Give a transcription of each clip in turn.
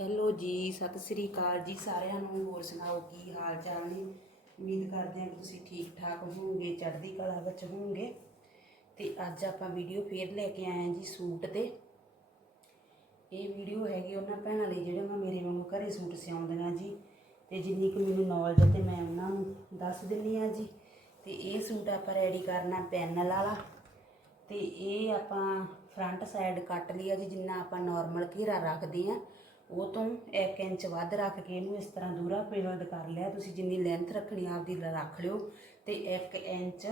Hello ਜੀ, ਸਤਿ ਸ੍ਰੀ ਅਕਾਲ ਜੀ ਸਾਰਿਆਂ ਨੂੰ, ਹੋਰ ਸੁਣਾਓ ਕੀ ਹਾਲ ਚਾਲ ਨੇ? ਉਮੀਦ ਕਰਦੇ ਹਾਂ ਕਿ ਤੁਸੀਂ ਠੀਕ ਠਾਕ ਹੋਵੋਗੇ, ਚੜ੍ਹਦੀ ਕਲਾ ਵਿੱਚ ਹੋਵੋਗੇ। ਤੇ ਅੱਜ ਆਪਾਂ ਵੀਡੀਓ ਫੇਰ ਲੈ ਕੇ ਆਏ ਹਾਂ ਜੀ ਸੂਟ ਤੇ। ਇਹ ਵੀਡੀਓ ਹੈਗੀ ਉਹਨਾਂ ਭੈਣਾਂ ਲਈ ਜਿਹੜੇ ਮੈਂ ਮੇਰੇ ਵਾਂਗੂ ਘਰੇ ਸੂਟ ਸਿਉਂਦੀਆਂ ਜੀ। ਤੇ ਜਿੰਨੀ ਕੁ ਮੈਨੂੰ ਨੌਲੇਜ ਤੇ ਮੈਂ ਉਹਨਾਂ ਨੂੰ ਦੱਸ ਦਿੰਨੀ ਆ ਜੀ। ਤੇ ਇਹ ਸੂਟ ਆਪਾਂ ਰੈਡੀ ਕਰਨਾ ਪੈਨਲ ਵਾਲਾ। ਤੇ ਇਹ ਆਪਾਂ ਫਰੰਟ ਸਾਈਡ ਕੱਟ ਲਿਆ ਜੀ, ਜਿੰਨਾ ਆਪਾਂ ਨਾਰਮਲ ਘੇਰਾ ਰੱਖਦੇ ਆ ਉਹ ਤੋਂ 1 ਇੰਚ ਵੱਧ ਰੱਖ ਕੇ ਇਹਨੂੰ ਇਸ ਤਰ੍ਹਾਂ ਦੂਰਾ ਪੇਲਡ ਕਰ ਲਿਆ। ਤੁਸੀਂ ਜਿੰਨੀ ਲੈਂਥ ਰੱਖਣੀ ਆਪਦੀ ਰੱਖ ਲਿਓ ਤੇ 1 ਇੰਚ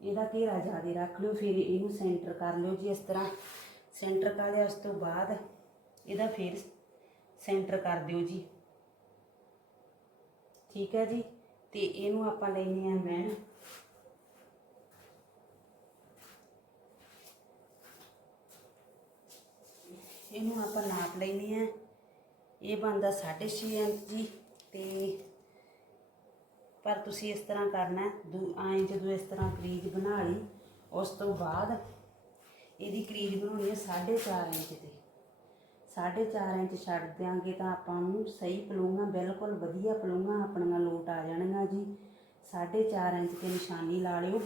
ਇਹਦਾ ਘੇਰਾ ਜ਼ਿਆਦਾ ਰੱਖ ਲਿਓ, ਫਿਰ ਇਹਨੂੰ ਸੈਂਟਰ ਕਰ ਲਿਓ। ਜੀ ਇਸ ਤਰ੍ਹਾਂ ਸੈਂਟਰ ਕਰ ਲਿਆ, ਉਸ ਤੋਂ ਬਾਅਦ ਇਹਦਾ ਫਿਰ ਸੈਂਟਰ ਕਰ ਦਿਓ ਜੀ। ਠੀਕ ਹੈ ਜੀ? ਤੇ ਇਹਨੂੰ ਆਪਾਂ ਲੈਣੀ ਆ ਮੈਂ ਇਹਨੂੰ ਆਪਾਂ ਨਾਪ ਲੈਣੀ ਹੈ। ਇਹ ਬਣਦਾ 6.5 ਇੰਚ ਜੀ। ਤੇ ਪਰ ਤੁਸੀਂ ਇਸ ਤਰ੍ਹਾਂ ਕਰਨਾ ਹੈ, ਦੂ ਐਂ ਜਦੋਂ ਇਸ ਤਰ੍ਹਾਂ ਕਰੀਜ ਬਣਾ ਲਈ ਉਸ ਤੋਂ ਬਾਅਦ ਇਹਦੀ ਕਰੀਜ ਬਣਾਉਣੀ ਹੈ 4.5 ਇੰਚ ਤੇ। 4.5 ਇੰਚ ਛੱਡ ਦਿਆਂਗੇ ਤਾਂ ਆਪਾਂ ਨੂੰ ਸਹੀ ਪਲੂੰਗਾ ਬਿਲਕੁਲ ਵਧੀਆ ਪਲੂੰਗਾ ਆਪਣੀਆਂ ਲੋਟ ਆ ਜਾਣਗੀਆਂ ਜੀ। 4.5 ਇੰਚ ਤੇ ਨਿਸ਼ਾਨੀ ਲਾ ਲਿਓ।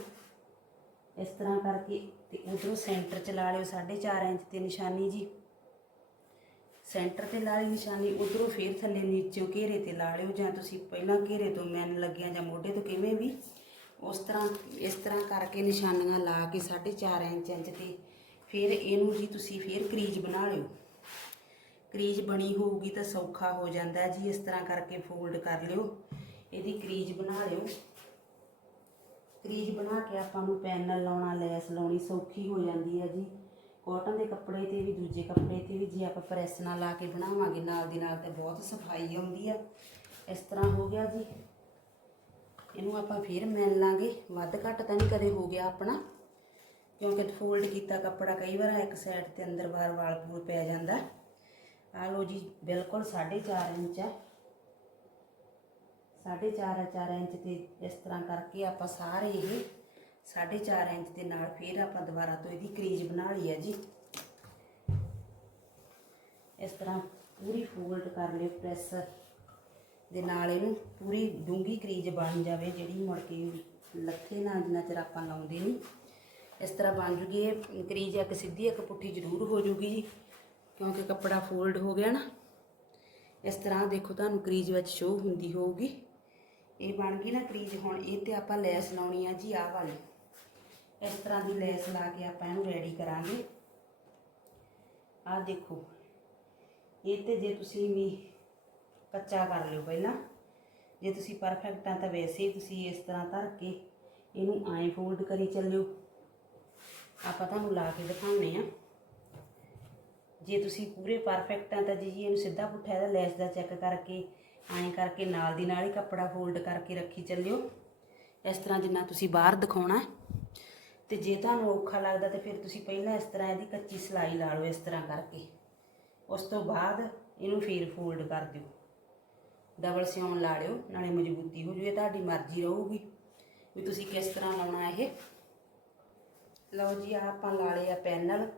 ਇਸ ਤਰ੍ਹਾਂ ਕਰਕੇ ਤੇ ਉਧਰੋਂ ਸੈਂਟਰ ਚ ਲਾ ਲਿਓ 4.5 ਇੰਚ ਤੇ ਨਿਸ਼ਾਨੀ ਜੀ। ਸੈਂਟਰ ਤੇ ਲਾ ਲਈ ਨਿਸ਼ਾਨੀ, ਉਧਰੋਂ ਫੇਰ ਥੱਲੇ ਨੀਚੋਂ ਘੇਰੇ ਤੇ ਲਾ ਲਿਓ, ਜਾਂ ਤੁਸੀਂ ਪਹਿਲਾਂ ਘੇਰੇ ਤੋਂ ਮੈਨ ਲੱਗਿਆ ਜਾਂ ਮੋਢੇ ਤੋਂ ਕਿਵੇਂ ਵੀ, ਉਸ ਤਰ੍ਹਾਂ, ਇਸ ਤਰ੍ਹਾਂ ਕਰਕੇ ਨਿਸ਼ਾਨੀਆਂ ਲਾ ਕੇ 4.5 ਇੰਚ ਇੰਚ ਤੇ ਫਿਰ ਇਹਨੂੰ ਜੀ ਤੁਸੀਂ ਫਿਰ ਕਰੀਜ ਬਣਾ ਲਿਓ। ਕਰੀਜ ਬਣੀ ਹੋਊਗੀ ਤਾਂ ਸੌਖਾ ਹੋ ਜਾਂਦਾ ਜੀ, ਇਸ ਤਰ੍ਹਾਂ ਕਰਕੇ ਫੋਲਡ ਕਰ ਲਿਓ। ਇਹਦੀ ਕਰੀਜ ਬਣਾ ਲਿਓ। ਕਰੀਜ ਬਣਾ ਕੇ ਆਪਾਂ ਨੂੰ ਪੈਨਲ ਲਾਉਣਾ, ਲੈਸ ਲਾਉਣੀ ਸੌਖੀ ਹੋ ਜਾਂਦੀ ਹੈ ਜੀ। ਕਾਟਨ ਦੇ ਕੱਪੜੇ ਤੇ ਵੀ, ਦੂਜੇ ਕੱਪੜੇ ਤੇ ਵੀ ਜੇ ਆਪਾਂ ਪ੍ਰੈਸ ਨਾਲ ਲਾ ਕੇ ਬਣਾਵਾਂਗੇ, ਨਾਲ ਦੀ ਨਾਲ ਤੇ ਬਹੁਤ ਸਫ਼ਾਈ ਆਉਂਦੀ ਆ। ਇਸ ਤਰ੍ਹਾਂ ਹੋ ਗਿਆ ਜੀ। ਇਹਨੂੰ ਆਪਾਂ ਫੇਰ ਮਿਲ ਲਾਂਗੇ। ਵੱਧ ਘੱਟ ਤਾਂ ਨਹੀਂ ਕਦੇ ਹੋ ਗਿਆ ਆਪਣਾ, ਕਿਉਂਕਿ ਫੋਲਡ ਕੀਤਾ ਕੱਪੜਾ ਕਈ ਵਾਰ ਇੱਕ ਸਾਈਡ ਤੇ ਅੰਦਰ ਬਾਹਰ ਵਾਲ ਪੂਰ ਪੈ ਜਾਂਦਾ। ਆ ਲੋ ਜੀ, ਬਿਲਕੁਲ 4.5 ਇੰਚ ਹੈ 4.5 4 ਇੰਚ ਤੇ ਇਸ ਤਰ੍ਹਾਂ ਕਰਕੇ ਆਪਾਂ ਸਾਰੇ ਇਹ 4.5 ਇੰਚ ਦੇ ਨਾਲ ਫਿਰ ਆਪਾਂ ਦੁਬਾਰਾ ਤੋਂ ਇਹਦੀ ਕਰੀਜ ਬਣਾ ਲਈ ਹੈ ਜੀ। ਇਸ ਤਰ੍ਹਾਂ ਪੂਰੀ ਫੋਲਡ ਕਰ ਲਿਓ ਪ੍ਰੈਸ ਦੇ ਨਾਲ ਇਹਨੂੰ ਪੂਰੀ ਡੂੰਗੀ ਕਰੀਜ ਬਣ ਜਾਵੇ, ਜਿਹੜੀ ਮੁੜ ਕੇ ਲੱਥੇ ਨਾਲ ਜਿੰਨਾ ਚਿਰ ਆਪਾਂ ਲਾਉਂਦੇ ਨਹੀਂ। ਇਸ ਤਰ੍ਹਾਂ ਬਣ ਜੂਗੀ ਇਹ, ਕਰੀਜ ਇੱਕ ਸਿੱਧੀ ਇੱਕ ਪੁੱਠੀ ਜ਼ਰੂਰ ਹੋ ਜੂਗੀ ਜੀ, ਕਿਉਂਕਿ ਕੱਪੜਾ ਫੋਲਡ ਹੋ ਗਿਆ ਨਾ। ਇਸ ਤਰ੍ਹਾਂ ਦੇਖੋ ਤੁਹਾਨੂੰ ਕਰੀਜ ਵਿੱਚ ਸ਼ੋ ਹੁੰਦੀ ਹੋਊਗੀ। ਇਹ ਬਣ ਗਈ ਨਾ ਕਰੀਜ, ਹੁਣ ਇਹ ਤੇ ਆਪਾਂ ਲੈਸ ਲਾਉਣੀ ਆ ਜੀ, ਆਹ ਵਾਲੀ। ਇਸ ਤਰ੍ਹਾਂ ਦੀ ਲੈਸ ਲਾ ਕੇ ਆਪਾਂ ਇਹਨੂੰ ਰੈਡੀ ਕਰਾਂਗੇ। ਆਹ ਦੇਖੋ, ਇਹ ਤੇ ਜੇ ਤੁਸੀਂ ਵੀ ਕੱਚਾ ਕਰ ਲਿਓ ਪਹਿਲਾਂ, ਜੇ ਤੁਸੀਂ ਪਰਫੈਕਟ ਆ ਤਾਂ ਵੈਸੇ ਹੀ ਤੁਸੀਂ ਇਸ ਤਰ੍ਹਾਂ ਧਰ ਕੇ ਇਹਨੂੰ ਐਂ ਫੋਲਡ ਕਰੀ ਚੱਲਿਓ। ਆਪਾਂ ਤੁਹਾਨੂੰ ਲਾ ਕੇ ਦਿਖਾਉਂਦੇ ਆ ਜੇ ਤੁਸੀਂ ਪੂਰੇ ਪਰਫੈਕਟ ਆ ਤਾਂ ਜੀ ਜੀ ਇਹਨੂੰ ਸਿੱਧਾ ਪੁੱਠਾ ਇਹਦਾ ਲੈਸ ਦਾ ਚੈੱਕ ਕਰਕੇ, ਐਂ ਕਰਕੇ ਨਾਲ ਦੀ ਨਾਲ ਹੀ ਕੱਪੜਾ ਫੋਲਡ ਕਰਕੇ ਰੱਖੀ ਚੱਲਿਓ। ਇਸ ਤਰ੍ਹਾਂ ਜਿੰਨਾ ਤੁਸੀਂ ਬਾਹਰ ਦਿਖਾਉਣਾ ਤੇ ਜੇ ਤੁਹਾਨੂੰ ਔਖਾ ਲੱਗਦਾ ਤੇ ਫਿਰ ਤੁਸੀਂ ਪਹਿਲਾਂ ਇਸ ਤਰ੍ਹਾਂ ਇਹਦੀ ਕੱਚੀ ਸਲਾਈ ਲਾ ਲਓ ਇਸ ਤਰ੍ਹਾਂ ਕਰਕੇ। ਉਸ ਤੋਂ ਬਾਅਦ ਇਹਨੂੰ ਫੇਰ ਫੋਲਡ ਕਰ ਦਿਓ। ਡਬਲ ਸਿਉਣ ਲਾ ਲਿਓ, ਨਾਲੇ ਮਜ਼ਬੂਤੀ ਹੋ ਜੂ, ਇਹ ਤੁਹਾਡੀ ਮਰਜ਼ੀ ਰਹੂਗੀ। ਵੀ ਤੁਸੀਂ ਕਿਸ ਤਰ੍ਹਾਂ ਲਾਉਣਾ ਇਹ? ਲਓ ਜੀ, ਆਹ ਆਪਾਂ ਲਾ ਲਿਆ ਪੈਨਲ।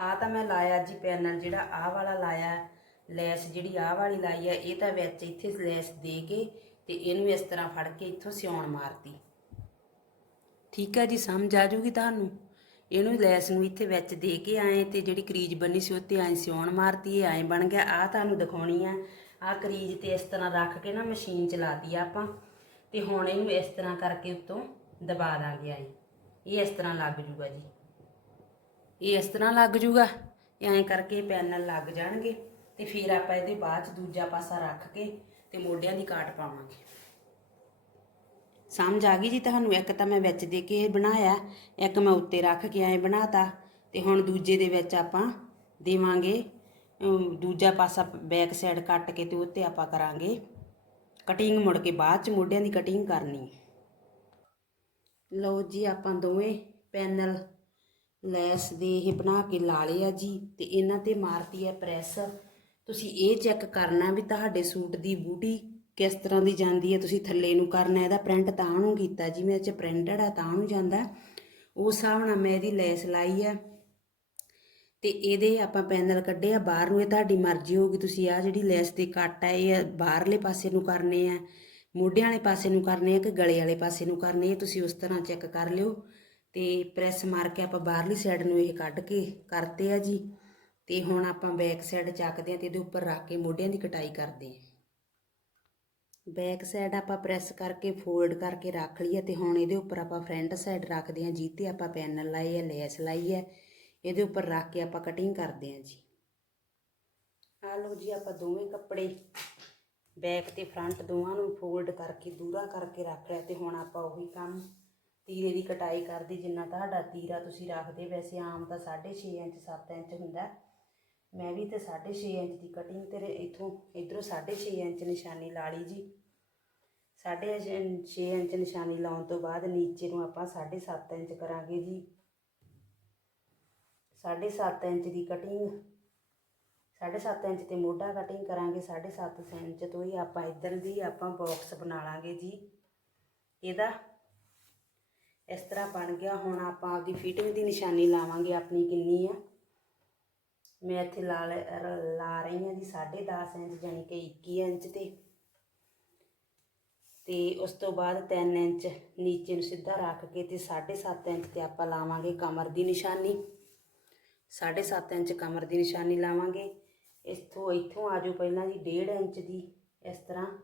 ਆ ਤਾਂ ਮੈਂ ਲਾਇਆ ਜੀ ਪੈਨਲ, ਜਿਹੜਾ ਆਹ ਵਾਲਾ ਲਾਇਆ, ਲੈਸ ਜਿਹੜੀ ਆਹ ਵਾਲੀ ਲਾਈ ਆ, ਇਹ ਤਾਂ ਵਿੱਚ ਇੱਥੇ ਲੈਸ ਦੇ ਕੇ ਤੇ ਇਹਨੂੰ ਇਸ ਤਰ੍ਹਾਂ ਫੜ ਕੇ ਇੱਥੋਂ ਸਿਉਣ ਮਾਰਤੀ। ਠੀਕ ਹੈ ਜੀ, ਸਮਝ ਆ ਜੂਗੀ ਤੁਹਾਨੂੰ? ਇਹਨੂੰ ਲੈਸ ਨੂੰ ਇੱਥੇ ਵਿੱਚ ਦੇ ਕੇ ਆਏ ਤੇ ਜਿਹੜੀ ਕਰੀਜ ਬੰਨੀ ਸੀ ਉੱਤੇ ਐਂ ਸਿਉਣ ਮਾਰਤੀ, ਇਹ ਐਂ ਬਣ ਗਿਆ। ਆ ਤੁਹਾਨੂੰ ਦਿਖਾਉਣੀ ਆ। ਆ ਕਰੀਜ ਤੇ ਇਸ ਤਰ੍ਹਾਂ ਰੱਖ ਕੇ ਨਾ ਮਸ਼ੀਨ ਚਲਾਤੀ ਆ ਆਪਾਂ। ਤੇ ਹੁਣ ਇਹਨੂੰ ਇਸ ਤਰ੍ਹਾਂ ਕਰਕੇ ਉੱਤੋਂ ਦਬਾ ਦਾਂਗੇ ਆਈ। ਇਹ ਇਸ ਤਰ੍ਹਾਂ ਲੱਗ ਜੂਗਾ ਜੀ। ਇਹ ਇਸ ਤਰ੍ਹਾਂ ਲੱਗ ਜੂਗਾ। ਐਂ ਕਰਕੇ ਪੈਨਲ ਲੱਗ ਜਾਣਗੇ। ਤੇ ਫਿਰ ਆਪਾਂ ਇਹਦੇ ਬਾਅਦ ਚ ਦੂਜਾ ਪਾਸਾ ਰੱਖ ਕੇ ਤੇ ਮੋਢਿਆਂ ਦੀ ਕਾਟ ਪਾਵਾਂਗੇ। ਸਮਝ ਆ ਗਈ ਜੀ ਤੁਹਾਨੂੰ? ਇੱਕ ਤਾਂ ਮੈਂ ਵਿੱਚ ਦੇ ਕੇ ਇਹ ਬਣਾਇਆ, ਇੱਕ ਮੈਂ ਉੱਤੇ ਰੱਖ ਕੇ ਐਂ ਬਣਾਤਾ, ਤੇ ਹੁਣ ਦੂਜੇ ਦੇ ਵਿੱਚ ਆਪਾਂ ਦੇਵਾਂਗੇ ਦੂਜਾ ਪਾਸਾ ਬੈਕ ਸਾਈਡ ਕੱਟ ਕੇ ਤੇ ਉੱਤੇ ਆਪਾਂ ਕਰਾਂਗੇ ਕਟਿੰਗ ਮੁੜ ਕੇ ਬਾਅਦ ਚ ਮੋਢਿਆਂ ਦੀ ਕਟਿੰਗ ਕਰਨੀ। ਲਓ ਜੀ, ਆਪਾਂ ਦੋਵੇਂ ਪੈਨਲ ਲੈਸ ਦੇ ਇਹ ਬਣਾ ਕੇ ਲਾ ਲਿਆ ਜੀ, ਤੇ ਇਹਨਾਂ ਤੇ ਮਾਰਤੀ ਹੈ ਪ੍ਰੈਸ ਤੁਸੀਂ ਇਹ ਚੈੱਕ ਕਰਨਾ ਵੀ ਤੁਹਾਡੇ ਸੂਟ ਦੀ ਬੂਟੀ ਕਿਸ ਤਰ੍ਹਾਂ ਦੀ ਜਾਂਦੀ ਹੈ, ਤੁਸੀਂ ਥੱਲੇ ਨੂੰ ਕਰਨਾ, ਇਹਦਾ ਪ੍ਰਿੰਟ ਤਾਂ ਨੂੰ ਕੀਤਾ ਜੀ ਮੇਰੇ ਚ ਪ੍ਰਿੰਟਡ ਆ, ਤਾਂ ਨੂੰ ਜਾਂਦਾ। ਉਸ ਹਿਸਾਬ ਨਾਲ ਮੈਂ ਇਹਦੀ ਲੈਸ ਲਾਈ ਆ। ਤੇ ਇਹਦੇ ਆਪਾਂ ਪੈਨਲ ਕੱਢੇ ਆ, ਬਾਹਰ ਨੂੰ ਇਹ ਤੁਹਾਡੀ ਮਰਜ਼ੀ ਹੋਊਗੀ, ਤੁਸੀਂ ਆ ਜਿਹੜੀ ਲੈਸ ਦੇ ਕੱਟ ਆ, ਇਹ ਬਾਹਰਲੇ ਪਾਸੇ ਨੂੰ ਕਰਨੇ ਆ, ਮੋਢਿਆਂ ਵਾਲੇ ਪਾਸੇ ਨੂੰ ਕਰਨੇ ਆ ਕਿ ਗਲੇ ਵਾਲੇ ਪਾਸੇ ਨੂੰ ਕਰਨੇ ਆ, ਤੁਸੀਂ ਉਸ ਤਰ੍ਹਾਂ ਚੈੱਕ ਕਰ ਲਿਓ। ਤੇ ਪ੍ਰੈਸ ਮਾਰ ਕੇ ਆਪਾਂ ਬਾਹਰਲੀ ਸਾਈਡ ਨੂੰ ਇਹ ਕੱਢ ਕੇ ਕਰਤੇ ਆ ਜੀ। ਤੇ ਹੁਣ ਆਪਾਂ ਬੈਕ ਸਾਈਡ ਚੱਕਦੇ ਆ ਤੇ ਇਹਦੇ ਉੱਪਰ ਰੱਖ ਕੇ ਮੋਢਿਆਂ ਦੀ ਕਟਾਈ ਕਰਦੇ ਆ। ਬੈਕ ਸਾਈਡ ਆਪਾਂ ਪ੍ਰੈਸ ਕਰਕੇ, ਫੋਲਡ ਕਰਕੇ ਰੱਖ ਲਈ ਹੈ ਤੇ ਹੁਣ ਇਹਦੇ ਉੱਪਰ ਆਪਾਂ ਫਰੰਟ ਸਾਈਡ ਰੱਖਦੇ ਹਾਂ ਜਿੱਤੇ ਆਪਾਂ ਪੈਨਲ ਲਾਏ ਹੈ, ਲੈਸ ਲਾਈ ਹੈ, ਇਹਦੇ ਉੱਪਰ ਰੱਖ ਕੇ ਆਪਾਂ ਕਟਿੰਗ ਕਰਦੇ ਹਾਂ ਜੀ। ਆ ਲਓ ਜੀ ਆਪਾਂ ਦੋਵੇਂ ਕੱਪੜੇ ਬੈਕ ਤੇ ਫਰੰਟ ਦੋਵਾਂ ਨੂੰ ਫੋਲਡ ਕਰਕੇ, ਦੂਰਾ ਕਰਕੇ ਰੱਖ ਲਿਆ ਤੇ ਹੁਣ ਆਪਾਂ ਉਹੀ ਕੰਮ ਤੀਰੇ ਦੀ ਕਟਾਈ ਕਰਦੇ, ਜਿੰਨਾ ਤੁਹਾਡਾ ਤੀਰਾ ਤੁਸੀਂ ਰੱਖਦੇ, ਵੈਸੇ ਆਮ ਤਾਂ 6.5 ਇੰਚ 7 ਇੰਚ ਹੁੰਦਾ। ਮੈਂ ਵੀ ਤੇ 6.5 ਇੰਚ ਦੀ ਕਟਿੰਗ ਤੇ ਇਥੋਂ, ਇਧਰੋਂ 6.5 ਇੰਚ ਨਿਸ਼ਾਨੀ ਲਾ ਲਈ ਜੀ। 6.5 ਇੰਚ ਨਿਸ਼ਾਨੀ ਲਾਉਣ ਤੋਂ ਬਾਅਦ ਨੀਚੇ ਨੂੰ ਆਪਾਂ 7.5 ਇੰਚ ਕਰਾਂਗੇ ਜੀ। 7.5 ਇੰਚ ਦੀ ਕਟਿੰਗ 7.5 ਇੰਚ ਤੇ ਮੋਢਾ ਕਟਿੰਗ ਕਰਾਂਗੇ 7.5 ਇੰਚ ਤੋਂ ਹੀ ਆਪਾਂ ਇੱਧਰ ਦੀ ਆਪਾਂ ਬਾਕਸ ਬਣਾ ਲਾਂਗੇ ਜੀ। ਇਹਦਾ ਇਸ ਤਰ੍ਹਾਂ ਬਣ ਗਿਆ, ਹੁਣ ਆਪਾਂ ਆਪਦੀ ਫਿਟਿੰਗ ਦੀ ਨਿਸ਼ਾਨੀ ਲਾਵਾਂਗੇ ਆਪਣੀ ਕਿੰਨੀ ਆ। ਮੈਂ ਇੱਥੇ ਲਾ ਲੈ- ਰ- ਲਾ ਰਹੀ ਹਾਂ ਜੀ 10.5 ਇੰਚ ਯਾਨੀ ਕਿ 21 ਇੰਚ ਤੇ। ਤੇ ਉਸ ਤੋਂ ਬਾਅਦ 3 ਇੰਚ ਨੀਚੇ ਨੂੰ ਸਿੱਧਾ ਰੱਖ ਕੇ ਤੇ 7.5 ਇੰਚ ਤੇ ਆਪਾਂ ਲਾਵਾਂਗੇ ਕਮਰ ਦੀ ਨਿਸ਼ਾਨੀ। 7.5 ਇੰਚ ਕਮਰ ਦੀ ਨਿਸ਼ਾਨੀ ਲਾਵਾਂਗੇ। ਇਥੋਂ, ਇੱਥੋਂ ਆਜੋ ਪਹਿਲਾਂ ਜੀ 1.5 ਇੰਚ ਦੀ ਇਸ ਤਰ੍ਹਾਂ।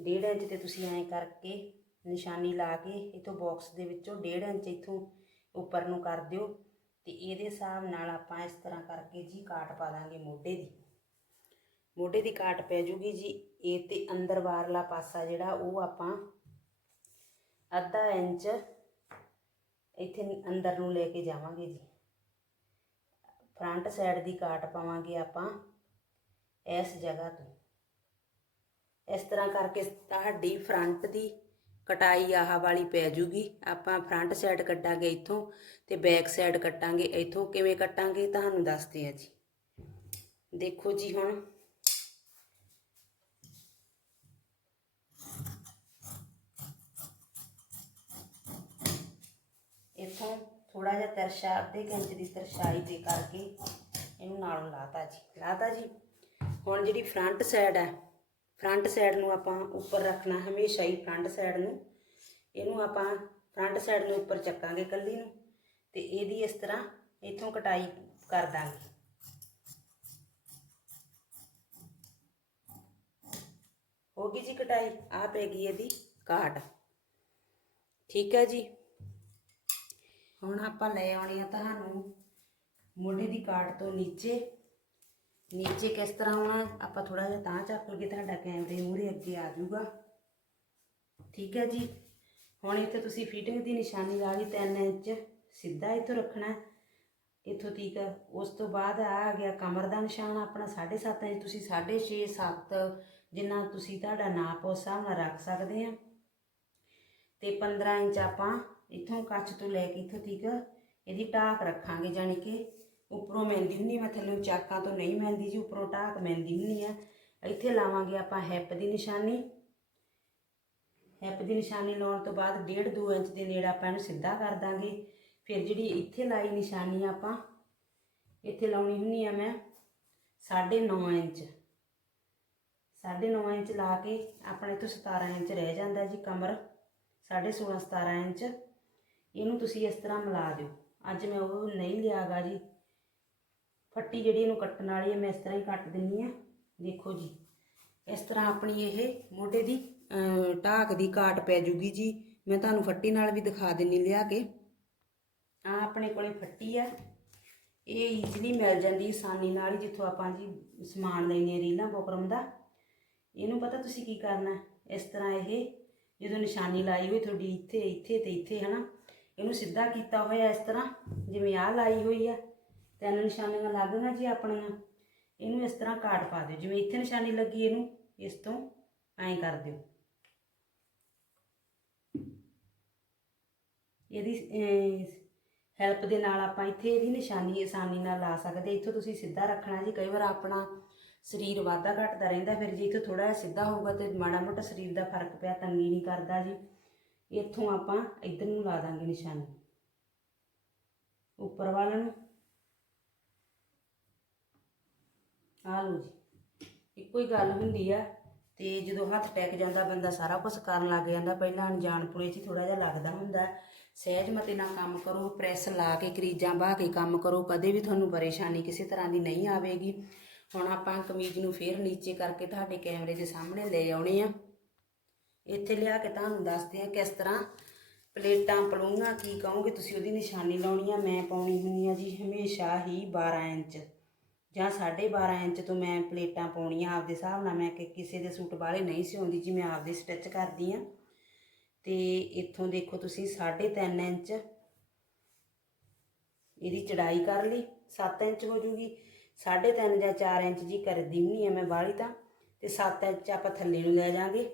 1.5 ਇੰਚ ਤੇ ਤੁਸੀਂ ਐਂ ਕਰਕੇ ਨਿਸ਼ਾਨੀ ਲਾ ਕੇ, ਇਥੋਂ ਬਾਕਸ ਦੇ ਵਿੱਚੋਂ 1.5 ਇੰਚ ਇਥੋਂ ਉੱਪਰ ਨੂੰ ਕਰ ਦਿਓ। ਤੇ ਇਹਦੇ ਹਿਸਾਬ ਨਾਲ ਆਪਾਂ ਇਸ ਤਰ੍ਹਾਂ ਕਰਕੇ ਜੀ ਕਾਟ ਪਾ ਦਾਂਗੇ ਮੋਢੇ ਦੀ। ਮੋਢੇ ਦੀ ਕਾਟ ਪੈ ਜੂਗੀ ਜੀ, ਇਹ ਤੇ ਅੰਦਰ ਬਾਹਰਲਾ ਪਾਸਾ ਜਿਹੜਾ ਉਹ ਆਪਾਂ ਅੱਧਾ ਇੰਚ ਇੱਥੇ ਅੰਦਰ ਨੂੰ ਲੈ ਕੇ ਜਾਵਾਂਗੇ ਜੀ। ਫਰੰਟ ਸਾਈਡ ਦੀ ਕਾਟ ਪਾਵਾਂਗੇ ਆਪਾਂ ਇਸ ਜਗ੍ਹਾ ਤੋਂ। ਇਸ ਤਰ੍ਹਾਂ ਕਰਕੇ ਤੁਹਾਡੀ ਫਰੰਟ ਦੀ ਕਟਾਈ ਆਹ ਵਾਲੀ ਪੈ ਜੂਗੀ। ਆਪਾਂ ਫਰੰਟ ਸਾਈਡ ਕੱਟਾਂਗੇ ਇੱਥੋਂ ਤੇ ਬੈਕ ਸਾਈਡ ਕੱਟਾਂਗੇ ਇੱਥੋਂ। ਕਿਵੇਂ ਕੱਟਾਂਗੇ ਤੁਹਾਨੂੰ ਦੱਸਦੇ ਆ ਜੀ। ਦੇਖੋ ਜੀ ਹੁਣ। ਇੱਥੋਂ ਥੋੜਾ ਜਿਹਾ ਤਰਸ਼ਾ, ਅੱਧੇ ਕੁ ਇੰਚ ਦੀ ਤਰਸ਼ਾਈ ਦੇ ਕਰਕੇ ਇਹਨੂੰ ਨਾਲੋਂ ਲਾਤਾ ਜੀ। ਲਾਤਾ ਜੀ। ਹੁਣ ਜਿਹੜੀ ਫਰੰਟ ਸਾਈਡ ਹੈ ਫਰੰਟ ਸਾਈਡ ਨੂੰ ਆਪਾਂ ਉੱਪਰ ਰੱਖਣਾ ਹਮੇਸ਼ਾ ਹੀ ਫਰੰਟ ਸਾਈਡ ਨੂੰ। ਇਹਨੂੰ ਆਪਾਂ ਫਰੰਟ ਸਾਈਡ ਨੂੰ ਉੱਪਰ ਚੱਕਾਂਗੇ ਕੱਲੀ ਨੂੰ ਤੇ ਇਹਦੀ ਇਸ ਤਰ੍ਹਾਂ ਇੱਥੋਂ ਕਟਾਈ ਕਰ ਦਾਂਗੇ। ਹੋ ਗਈ ਜੀ ਕਟਾਈ ਆ ਪੈ ਗਈ ਇਹਦੀ ਕਾਟ। ਠੀਕ ਹੈ ਜੀ। ਹੁਣ ਆਪਾਂ ਲੈ ਆਉਣੀ ਆ ਤੁਹਾਨੂੰ ਮੋਢੇ ਦੀ ਕਾਟ ਤੋਂ ਨੀਚੇ। ਨੀਚੇ ਕਿਸ ਤਰ੍ਹਾਂ ਹੋਣਾ? ਆਪਾਂ ਥੋੜਾ ਜਿਹਾ ਤਾਂ ਚੱਕ ਲਈਏ, ਤੁਹਾਡਾ ਕੈਮਰੇ ਮੂਹਰੇ ਅੱਗੇ ਆ ਜਾਊਗਾ। ਠੀਕ ਹੈ ਜੀ? ਹੁਣ ਇੱਥੇ ਤੁਸੀਂ ਫਿਟਿੰਗ ਦੀ ਨਿਸ਼ਾਨੀ ਲਾ ਲਈ 3 ਇੰਚ। ਸਿੱਧਾ ਇੱਥੋਂ ਰੱਖਣਾ। ਇੱਥੋਂ ਤੀਕ ਉਸ ਤੋਂ ਬਾਅਦ ਆ ਗਿਆ ਕਮਰ ਦਾ ਨਿਸ਼ਾਨ। ਆਪਣਾ 7.5 ਇੰਚ। ਤੁਸੀਂ 6.5 7 ਜਿੰਨਾ ਤੁਸੀਂ ਤੁਹਾਡਾ ਨਾਪ ਉਸ ਹਿਸਾਬ ਨਾਲ ਰੱਖ ਸਕਦੇ ਆ। ਤੇ 15 ਇੰਚ ਆਪਾਂ ਇੱਥੋਂ ਕੱਚ ਤੋਂ ਲੈ ਕੇ ਇੱਥੋਂ ਤੀਕ ਇਹਦੀ ਟਾਕ ਰੱਖਾਂਗੇ ਜਾਨੀ ਕਿ ਉੱਪਰੋਂ ਮਹਿੰਦੀ ਹੁੰਦੀ ਮੈਂ ਥੱਲੇ ਚਾਕਾਂ ਤੋਂ ਨਹੀਂ ਮਹਿੰਦੀ ਜੀ, ਉੱਪਰੋਂ ਟਾਕ ਮਹਿੰਦੀ ਹੁੰਦੀ ਆ। ਇੱਥੇ ਲਾਵਾਂਗੇ ਆਪਾਂ ਹੈਪ ਦੀ ਨਿਸ਼ਾਨੀ। ਹੈਪ ਦੀ ਨਿਸ਼ਾਨੀ ਲਾਉਣ ਤੋਂ ਬਾਅਦ 1.5 2 ਇੰਚ ਦੇ ਨੇੜੇ ਆਪਾਂ ਇਹਨੂੰ ਸਿੱਧਾ ਕਰ ਦਾਂਗੇ। ਫਿਰ ਜਿਹੜੀ ਇੱਥੇ ਲਾਈ ਨਿਸ਼ਾਨੀ ਆਪਾਂ, ਇੱਥੇ ਲਾਉਣੀ ਹੁੰਦੀ ਆ ਮੈਂ 9.5 ਇੰਚ। 9.5 ਇੰਚ ਲਾ ਕੇ ਆਪਣੇ ਤੋਂ 17 ਇੰਚ ਰਹਿ ਜਾਂਦਾ ਜੀ ਕਮਰ 16.5 17 ਇੰਚ। ਇਹਨੂੰ ਤੁਸੀਂ ਇਸ ਤਰ੍ਹਾਂ ਮਿਲਾ ਦਿਓ। ਅੱਜ ਮੈਂ ਉਹ ਨਹੀਂ ਲਿਆਗਾ ਜੀ। ਫੱਟੀ ਜਿਹੜੀ ਇਹਨੂੰ ਕੱਟਣ ਵਾਲੀ ਹੈ ਮੈਂ ਇਸ ਤਰ੍ਹਾਂ ਹੀ ਕੱਟ ਦਿੰਨੀ ਆ। ਦੇਖੋ ਜੀ ਇਸ ਤਰ੍ਹਾਂ ਆਪਣੀ ਇਹ ਮੋਢੇ ਦੀ ਅਹ, ਢਾਕ ਦੀ ਕਾਟ ਪੈ ਜੂਗੀ ਜੀ। ਮੈਂ ਤੁਹਾਨੂੰ ਫੱਟੀ ਨਾਲ ਵੀ ਦਿਖਾ ਦਿੰਨੀ ਲਿਆ ਕੇ। ਆ ਆਪਣੇ ਕੋਲੇ ਫੱਟੀ ਆ। ਇਹ ਈਜ਼ੀਲੀ ਮਿਲ ਜਾਂਦੀ ਆਸਾਨੀ ਨਾਲ ਹੀ ਜਿੱਥੋਂ ਆਪਾਂ ਜੀ ਸਮਾਨ ਲੈਨੇ ਆ ਰੀਲਾਂ ਬੁਕਰਮ ਦਾ। ਇਹਨੂੰ ਪਤਾ ਤੁਸੀਂ ਕੀ ਕਰਨਾ? ਇਸ ਤਰ੍ਹਾਂ ਇਹ ਜਦੋਂ ਨਿਸ਼ਾਨੀ ਲਾਈ ਹੋਈ ਤੁਹਾਡੀ ਇੱਥੇ ਇੱਥੇ ਤੇ ਇੱਥੇ ਹਨਾ? ਇਹਨੂੰ ਸਿੱਧਾ ਕੀਤਾ ਹੋਇਆ ਇਸ ਤਰ੍ਹਾਂ ਜਿਵੇਂ ਆਹ ਲਾਈ ਹੋਈ ਆ। ਤਿੰਨ ਨਿਸ਼ਾਨੀਆਂ ਲੱਗ ਗਈਆਂ ਜੀ ਆਪਣੀਆਂ, ਇਹਨੂੰ ਇਸ ਤਰ੍ਹਾਂ ਕਾਟ ਪਾ ਦਿਓ, ਜਿਵੇਂ ਇੱਥੇ ਨਿਸ਼ਾਨੀ ਲੱਗੀ ਇਹਨੂੰ, ਇਸ ਤੋਂ ਐਂ ਕਰ ਦਿਓ। ਇਹਦੀ ਹੈਲਪ ਦੇ ਨਾਲ ਆਪਾਂ ਇੱਥੇ ਇਹਦੀ ਨਿਸ਼ਾਨੀ, ਆਸਾਨੀ ਨਾਲ ਲਾ ਸਕਦੇ, ਇੱਥੋਂ ਤੁਸੀਂ ਸਿੱਧਾ ਰੱਖਣਾ ਜੀ, ਕਈ ਵਾਰ ਆਪਣਾ ਸਰੀਰ ਵਾਧਾ ਘਟਦਾ ਰਹਿੰਦਾ, ਫਿਰ ਜੇ ਇੱਥੋਂ ਥੋੜਾ ਜਿਹਾ ਸਿੱਧਾ ਹੋਊਗਾ ਤੇ ਮਾੜਾ ਮੋਟਾ ਸਰੀਰ ਦਾ ਫ਼ਰਕ ਪਿਆ, ਤੰਗੀ ਨਹੀਂ ਕਰਦਾ ਜੀ। ਇੱਥੋਂ ਆਪਾਂ ਇੱਧਰ ਨੂੰ ਲਾ ਦਾਂਗੇ ਨਿਸ਼ਾਨੀ। ਉੱਪਰ ਵੱਲ ਨੂੰ। ਆ ਲਓ ਜੀ। ਇੱਕੋ ਹੀ ਗੱਲ ਹੁੰਦੀ ਆ, ਤੇ ਜਦੋਂ ਹੱਥ ਟੈਕ ਜਾਂਦਾ, ਬੰਦਾ ਸਾਰਾ ਕੁਝ ਕਰਨ ਲੱਗ ਜਾਂਦਾ। ਪਹਿਲਾਂ ਅਣਜਾਣਪੁਰੇ 'ਚ ਹੀ ਥੋੜਾ ਜਿਹਾ ਲੱਗਦਾ ਹੁੰਦਾ। ਸਹਿਜ ਮਤੇ ਨਾਲ ਕੰਮ ਕਰੋ, ਪ੍ਰੈਸ ਲਾ ਕੇ, ਕਰੀਜਾਂ ਬਾਹ ਕੇ ਕੰਮ ਕਰੋ। ਕਦੇ ਵੀ ਤੁਹਾਨੂੰ ਪਰੇਸ਼ਾਨੀ ਕਿਸੇ ਤਰ੍ਹਾਂ ਦੀ ਨਹੀਂ ਆਵੇਗੀ। ਹੁਣ ਆਪਾਂ ਕਮੀਜ਼ ਨੂੰ ਫੇਰ ਨੀਚੇ ਕਰਕੇ ਤੁਹਾਡੇ ਕੈਮਰੇ ਦੇ ਸਾਹਮਣੇ ਲੈ ਆਉਣੇ ਆ। ਇੱਥੇ ਲਿਆ ਕੇ ਤੁਹਾਨੂੰ ਦੱਸਦੇ ਆ ਕਿਸ ਤਰ੍ਹਾਂ ਪਲੇਟਾਂ ਪਲੂੰਗਾ ਕੀ ਕਹੋਗੇ। ਤੁਸੀਂ ਉਹਦੀ ਨਿਸ਼ਾਨੀ ਲਾਉਣੀ ਆ, ਮੈਂ ਪਾਉਣੀ ਹੁੰਦੀ ਆ ਜੀ ਹਮੇਸ਼ਾ ਹੀ 12 ਇੰਚ। ਜਾਂ 12.5 ਇੰਚ ਤੋਂ ਮੈਂ ਪਲੇਟਾਂ ਪਾਉਣੀਆਂ ਆਪਦੇ ਹਿਸਾਬ ਨਾਲ, ਮੈਂ ਕਿ ਕਿਸੇ ਦੇ ਸੂਟ ਵਾਲੇ ਨਹੀਂ ਸਿਉਂਦੀ ਜੀ, ਮੈਂ ਆਪਦੇ ਸਟਿਚ ਕਰਦੀ ਆ ਤੇ ਇੱਥੋਂ ਦੇਖੋ ਤੁਸੀਂ 3.5 ਇੰਚ, ਇਹਦੀ ਚੜਾਈ ਕਰ ਲਈ 7 ਇੰਚ ਹੋ ਜੂਗੀ। 3.5 ਜਾਂ 4 ਇੰਚ ਜੀ ਕਰਦੀ ਹੁੰਨੀ ਆ ਮੈਂ ਬਾਹਲੀ ਤਾਂ, ਤੇ 7 ਇੰਚ ਆਪਾਂ ਥੱਲੇ ਨੂੰ ਲੈ ਜਾਾਂਗੇ।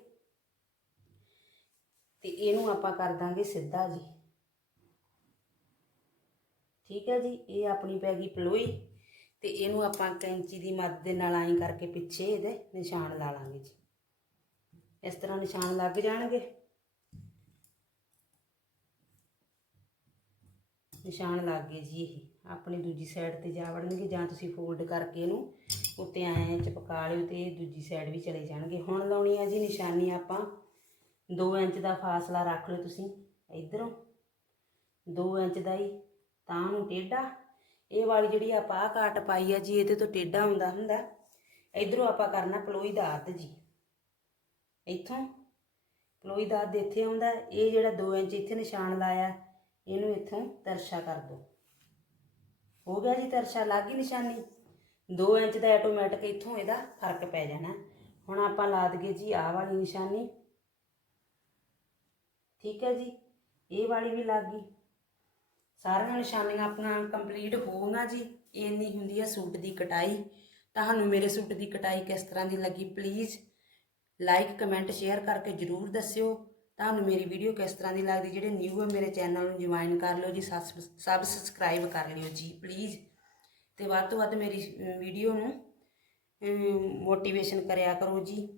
ਤੇ ਇਹਨੂੰ ਆਪਾਂ ਕਰ ਦਾਂਗੇ ਸਿੱਧਾ ਜੀ। ਠੀਕ ਹੈ ਜੀ, ਇਹ ਆਪਣੀ ਪੈ ਗਈ ਪਲੋਈ। ਤੇ ਇਹਨੂੰ ਆਪਾਂ ਕੈਂਚੀ ਦੀ ਮਦਦ ਦੇ ਨਾਲ ਆਈ ਕਰਕੇ ਪਿੱਛੇ ਇਹਦੇ ਨਿਸ਼ਾਨ ਲਾ ਲਾਂਗੇ ਜੀ। ਇਸ ਤਰ੍ਹਾਂ ਨਿਸ਼ਾਨ ਲੱਗ ਜਾਣਗੇ। ਨਿਸ਼ਾਨ ਲੱਗ ਗਏ ਜੀ ਇਹ। ਆਪਣੀ ਦੂਜੀ ਸਾਈਡ ਤੇ ਜਾ ਵੜਨਗੇ ਜਾਂ ਤੁਸੀਂ ਫੋਲਡ ਕਰਕੇ ਇਹਨੂੰ ਉੱਤੇ ਐਂ ਚਪਕਾ ਲਿਓ ਤੇ ਦੂਜੀ ਸਾਈਡ ਵੀ ਚਲੇ ਜਾਣਗੇ। ਹੁਣ ਲਾਉਣੀ ਆ ਜੀ ਨਿਸ਼ਾਨੀ ਆਪਾਂ। 2 ਇੰਚ ਦਾ ਫਾਸਲਾ ਰੱਖ ਲਿਓ ਤੁਸੀਂ। ਇਧਰੋਂ। 2 ਇੰਚ ਦਾ ਹੀ। ਤਾਂ ਨੂੰ ਟੇਢਾ। ਇਹ ਵਾਲੀ ਜਿਹੜੀ ਆਪਾਂ ਆਹ ਕਾਟ ਪਾਈ ਆ ਜੀ, ਇਹਦੇ ਤੋਂ ਟੇਢਾ ਹੁੰਦਾ ਹੁੰਦਾ। ਇਧਰੋਂ ਆਪਾਂ ਕਰਨਾ ਪਲੋਈ ਦਾ ਅੱਧ ਜੀ। ਇੱਥੋਂ ਪਲੋਈ ਦਾ ਅੱਧ ਇੱਥੇ ਆਉਂਦਾ, ਇਹ ਜਿਹੜਾ 2 ਇੰਚ ਇੱਥੇ ਨਿਸ਼ਾਨ ਲਾਇਆ, ਇਹਨੂੰ ਇੱਥੋਂ ਤਰਸ਼ਾ ਕਰ ਦੋ। ਹੋ ਗਿਆ ਜੀ ਤਰਸ਼ਾ, ਲੱਗ ਗਈ ਨਿਸ਼ਾਨੀ। 2 ਇੰਚ ਦਾ ਆਟੋਮੈਟਿਕ ਇੱਥੋਂ ਇਹਦਾ ਫ਼ਰਕ ਪੈ ਜਾਣਾ। ਹੁਣ ਆਪਾਂ ਲਾ ਦਈਏ ਜੀ ਆਹ ਵਾਲੀ ਨਿਸ਼ਾਨੀ। ਠੀਕ ਹੈ ਜੀ, ਇਹ ਵਾਲੀ ਵੀ ਲੱਗ ਗਈ। ਸਾਰੀਆਂ ਨਿਸ਼ਾਨੀਆਂ ਆਪਣਾ ਕੰਪਲੀਟ ਹੋ ਗਈਆਂ ਜੀ ਇੰਨੀ ਹੁੰਦੀ ਹੈ ਸੂਟ ਦੀ ਕਟਾਈ। ਤੁਹਾਨੂੰ ਮੇਰੇ ਸੂਟ ਦੀ ਕਟਾਈ ਕਿਸ ਤਰ੍ਹਾਂ ਦੀ ਲੱਗੀ ਪਲੀਜ਼ ਲਾਈਕ ਕਮੈਂਟ ਸ਼ੇਅਰ ਕਰਕੇ ਜਰੂਰ ਦੱਸਿਓ। ਤੁਹਾਨੂੰ ਮੇਰੀ ਵੀਡੀਓ ਕਿਸ ਤਰ੍ਹਾਂ ਦੀ ਲੱਗਦੀ, ਜਿਹੜੇ ਨਿਊ ਹੈ ਮੇਰੇ ਚੈਨਲ ਨੂੰ ਜੁਆਇਨ ਕਰ ਲਿਓ ਜੀ ਸਬਸਕ੍ਰਾਈਬ ਕਰ ਲਿਓ ਜੀ ਪਲੀਜ਼ ਤੇ ਵੱਧ ਤੋਂ ਵੱਧ ਮੇਰੀ ਵੀਡੀਓ ਨੂੰ ਮੋਟੀਵੇਸ਼ਨ ਕਰਿਆ ਕਰੋ ਜੀ।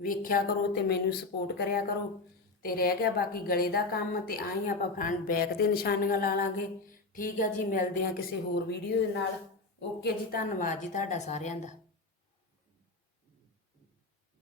ਵੇਖਿਆ ਕਰੋ ਤੇ ਮੈਨੂੰ ਸਪੋਰਟ ਕਰਿਆ ਕਰੋ। ਤੇ ਰਹਿ ਗਿਆ ਬਾਕੀ ਗਲੇ ਦਾ ਕੰਮ ਤੇ ਆਈ ਆਪਾਂ ਫਰੰਟ ਬੈਕ ਤੇ ਨਿਸ਼ਾਨੀਆਂ ਲਾ ਲਾਂਗੇ। ਠੀਕ ਆ ਜੀ, ਮਿਲਦੇ ਹਾਂ ਕਿਸੇ ਹੋਰ ਵੀਡੀਓ ਦੇ ਨਾਲ। ਓਕੇ ਜੀ, ਧੰਨਵਾਦ ਜੀ ਤੁਹਾਡਾ ਸਾਰਿਆਂ ਦਾ।